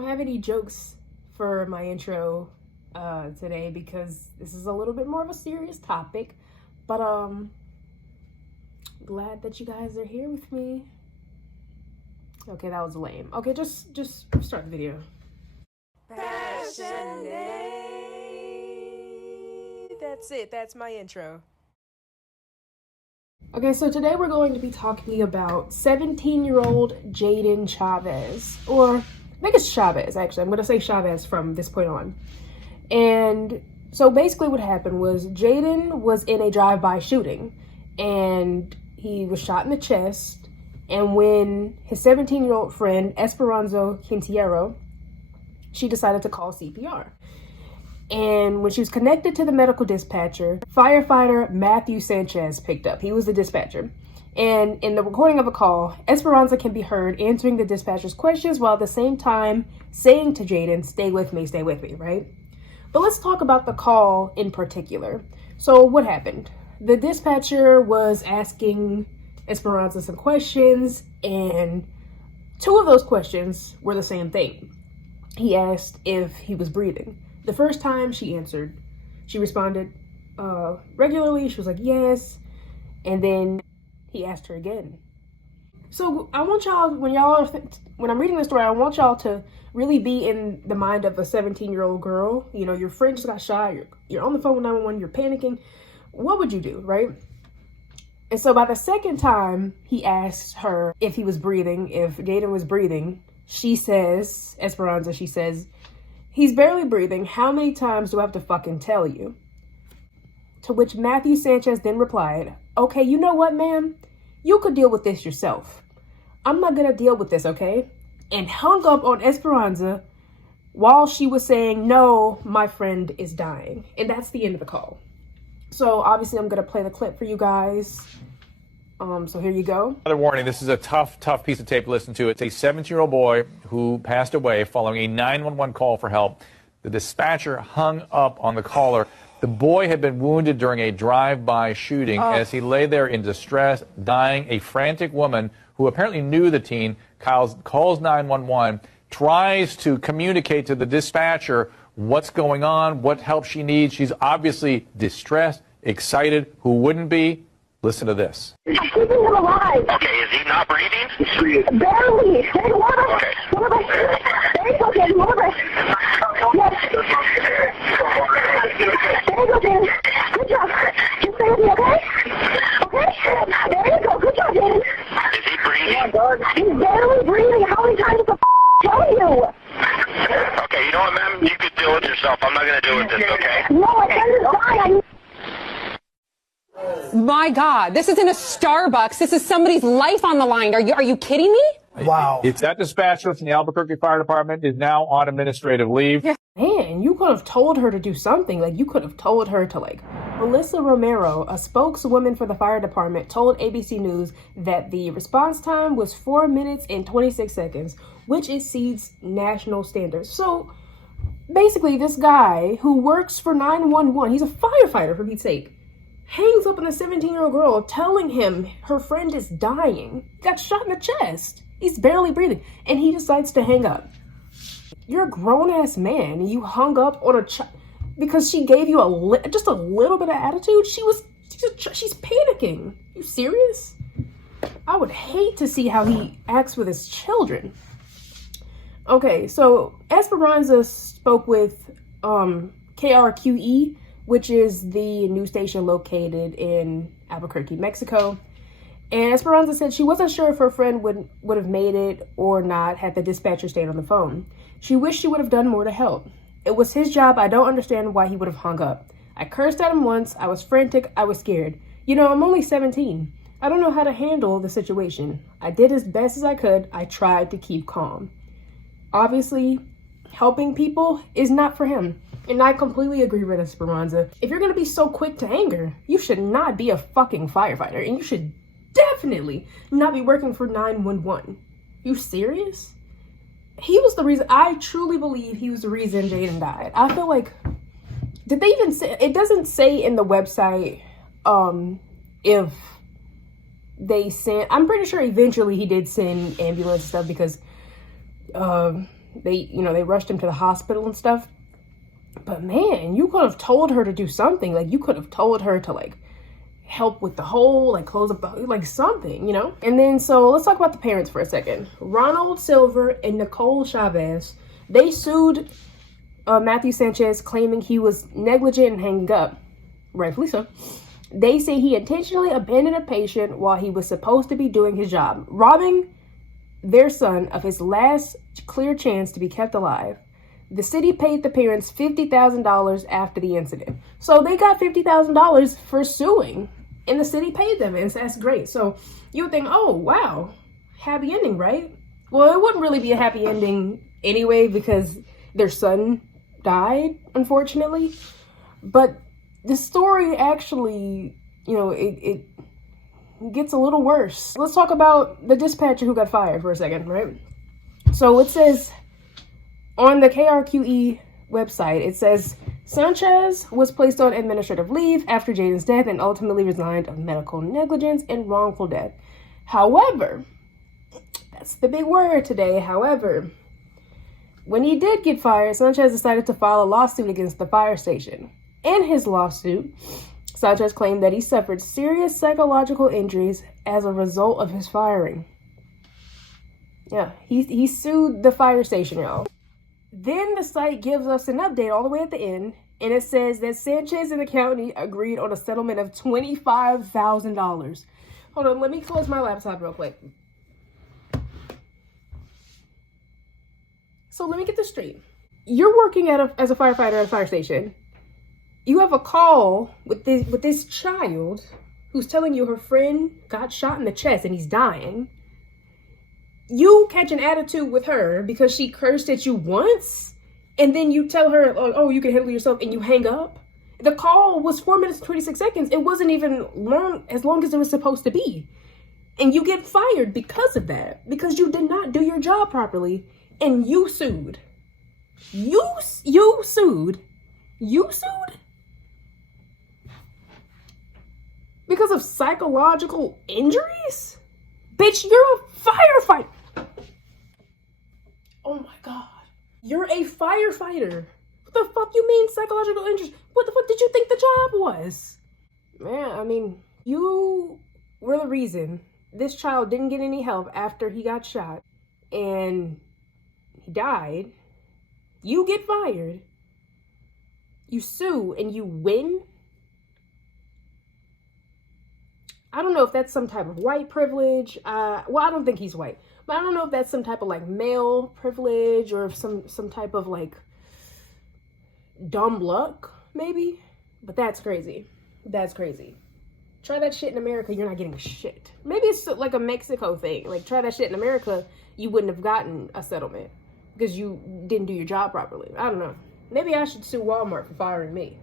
don't have any jokes for my intro today because this is a little bit more of a serious topic, but glad that you guys are here with me. Okay, that was lame. Okay, just start the video. Passionate. That's it. That's my intro. Okay, so today we're going to be talking about 17-year-old Jayden Chavez, or I think it's Chavez, actually. I'm going to say Chavez from this point on. And so basically what happened was Jayden was in a drive-by shooting, and he was shot in the chest. And when his 17-year-old friend, Esperanza Quintiero, she decided to call CPR. And when she was connected to the medical dispatcher, firefighter Matthew Sanchez picked up. He was the dispatcher. And in the recording of a call, Esperanza can be heard answering the dispatcher's questions while at the same time saying to Jayden, stay with me, right? But let's talk about the call in particular. So what happened? The dispatcher was asking Esperanza some questions, and two of those questions were the same thing. He asked if he was breathing. The first time she answered, she responded regularly. She was like, yes. And then he asked her again. So I want y'all, when I'm reading this story, I want y'all to really be in the mind of a 17-year-old girl. You know, your friend just got shot. You're on the phone with 911. You're panicking. What would you do, right? And so by the second time he asked her if he was breathing, if Jayden was breathing, she says, Esperanza, she says, he's barely breathing. How many times do I have to fucking tell you? To which Matthew Sanchez then replied, okay, you know what, ma'am? You could deal with this yourself. I'm not gonna deal with this, okay? And hung up on Esperanza while she was saying, no, my friend is dying. And that's the end of the call. So obviously I'm gonna play the clip for you guys. So here you go. Another warning, this is a tough piece of tape to listen to. It's a 17-year-old boy who passed away following a 911 call for help. The dispatcher hung up on the caller. The boy had been wounded during a drive-by shooting. As he lay there in distress, dying. A frantic woman who apparently knew the teen calls 911, tries to communicate to the dispatcher what's going on, what help she needs. She's obviously distressed, excited. Who wouldn't be? Listen to this. I'm keeping him alive. Okay, is he not breathing? Barely. Hey, one of us. There you go, Jayden. One of us. Yes. There you go, Jayden. Good job. Just stay with me, okay? Okay? There you go. Good job, Jayden. Is he breathing? He's barely breathing. How many times does the tell you? Okay, you know what, ma'am? You could deal with yourself. I'm not going to deal with this, okay? No, my friend is dying. My God, this isn't a Starbucks. This is somebody's life on the line. Are you kidding me? Wow. It's that dispatcher from the Albuquerque Fire Department is now on administrative leave. Man, you could have told her to do something. Like, you could have told her to, like... Melissa Romero, a spokeswoman for the fire department, told ABC News that the response time was 4 minutes and 26 seconds, which exceeds national standards. So, basically, this guy who works for 911, he's a firefighter, for Pete's sake, hangs up on a 17-year-old girl telling him her friend is dying. Got shot in the chest. He's barely breathing. And he decides to hang up. You're a grown-ass man. And you hung up on a because she gave you just a little bit of attitude. She's panicking. You serious? I would hate to see how he acts with his children. Okay, so Esperanza spoke with KRQE, which is the news station located in Albuquerque, Mexico. And Esperanza said she wasn't sure if her friend would have made it or not had the dispatcher stayed on the phone. She wished she would have done more to help. It was his job. I don't understand why he would have hung up. I cursed at him once. I was frantic. I was scared. You know, I'm only 17. I don't know how to handle the situation. I did as best as I could. I tried to keep calm. Obviously, helping people is not for him. And I completely agree with Esperanza. If you're going to be so quick to anger, you should not be a fucking firefighter. And you should definitely not be working for 911. You serious? He was the reason. I truly believe he was the reason Jayden died. I feel like, did they even say, it doesn't say in the website if they sent, I'm pretty sure eventually he did send ambulance stuff because they rushed him to the hospital and stuff. But man, you could have told her to do something. Like, you could have told her to, like, help with the hole, like close up the, like, something, you know? And then, so let's talk about the parents for a second. Ronald Silver and Nicole Chavez, they sued Matthew Sanchez, claiming he was negligent in hanging up. Rightfully so. They say he intentionally abandoned a patient while he was supposed to be doing his job, robbing their son of his last clear chance to be kept alive. The city paid the parents $50,000 after the incident. So they got $50,000 for suing, and the city paid them, and that's great. So you would think, oh, wow, happy ending, right? Well, it wouldn't really be a happy ending anyway, because their son died, unfortunately. But the story actually, you know, it gets a little worse. Let's talk about the dispatcher who got fired for a second, right? So it says on the KRQE website, it says Sanchez was placed on administrative leave after Jayden's death and ultimately resigned of medical negligence and wrongful death. However, that's the big word today. However, when he did get fired, Sanchez decided to file a lawsuit against the fire station. In his lawsuit, Sanchez claimed that he suffered serious psychological injuries as a result of his firing. Yeah, he sued the fire station, y'all. Then the site gives us an update all the way at the end, and it says that Sanchez and the county agreed on a settlement of $25,000. Hold on, let me close my laptop real quick. So let me get this straight. You're working as a firefighter at a fire station. You have a call with this child who's telling you her friend got shot in the chest and he's dying. You catch an attitude with her because she cursed at you once, and then you tell her, oh, you can handle yourself, and you hang up. The call was 4 minutes and 26 seconds. It wasn't even as long as it was supposed to be. And you get fired because of that, because you did not do your job properly, and you sued. You sued? Because of psychological injuries? Bitch, you're a firefighter. Oh my God. You're a firefighter. What the fuck you mean psychological injuries? What the fuck did you think the job was? Man, I mean, you were the reason this child didn't get any help after he got shot and he died. You get fired. You sue and you win. I don't know if that's some type of white privilege. Well, I don't think he's white, but I don't know if that's some type of like male privilege or some type of like dumb luck, maybe. But that's crazy. That's crazy. Try that shit in America, you're not getting shit. Maybe it's like a Mexico thing. Like, try that shit in America, you wouldn't have gotten a settlement because you didn't do your job properly. I don't know. Maybe I should sue Walmart for firing me.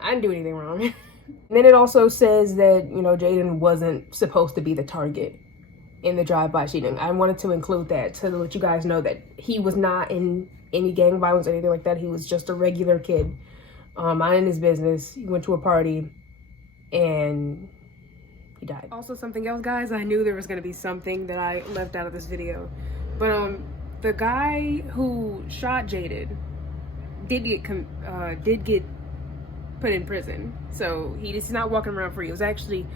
I didn't do anything wrong. And then it also says that, you know, Jayden wasn't supposed to be the target in the drive-by shooting. I wanted to include that to let you guys know that he was not in any gang violence or anything like that. He was just a regular kid, minding his business. He went to a party and he died. Also, something else, guys, I knew there was going to be something that I left out of this video. But the guy who shot Jayden did get put in prison, so he's not walking around free. It was actually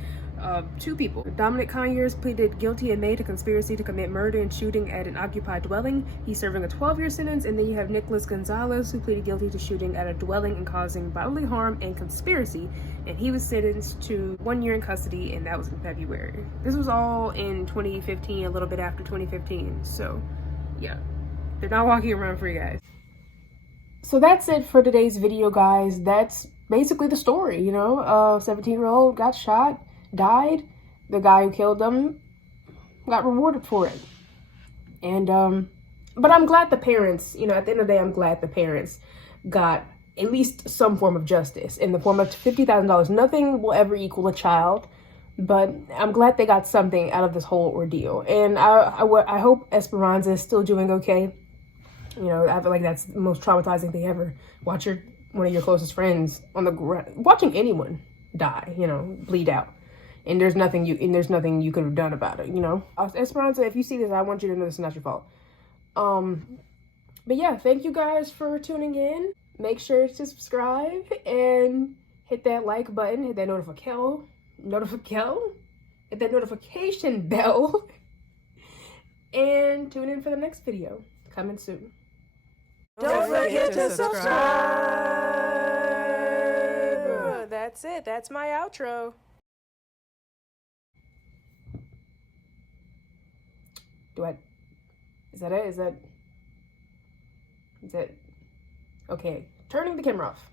two people. Dominic Conyers pleaded guilty in May to conspiracy to commit murder and shooting at an occupied dwelling. He's serving a 12-year sentence. And then you have Nicholas Gonzalez, who pleaded guilty to shooting at a dwelling and causing bodily harm and conspiracy, and he was sentenced to 1 year in custody, and that was in February. This was all in 2015, a little bit after 2015. So yeah, they're not walking around free, guys. So that's it for today's video, guys. That's basically the story, you know. 17-year-old got shot, died. The guy who killed them got rewarded for it. And but I'm glad the parents, you know, at the end of the day, I'm glad the parents got at least some form of justice in the form of $50,000. Nothing will ever equal a child, but I'm glad they got something out of this whole ordeal. And I hope Esperanza is still doing okay. You know, I feel like that's the most traumatizing thing ever. Watch one of your closest friends on the ground, watching anyone die, you know, bleed out, and there's nothing you could have done about it, you know. Esperanza, if you see this, I want you to know this is not your fault. But yeah, thank you guys for tuning in. Make sure to subscribe and hit that like button, hit that notification, hit that notification bell, and tune in for the next video coming soon. Don't forget to subscribe. That's it. That's my outro. Is that it? Is that okay? Turning the camera off.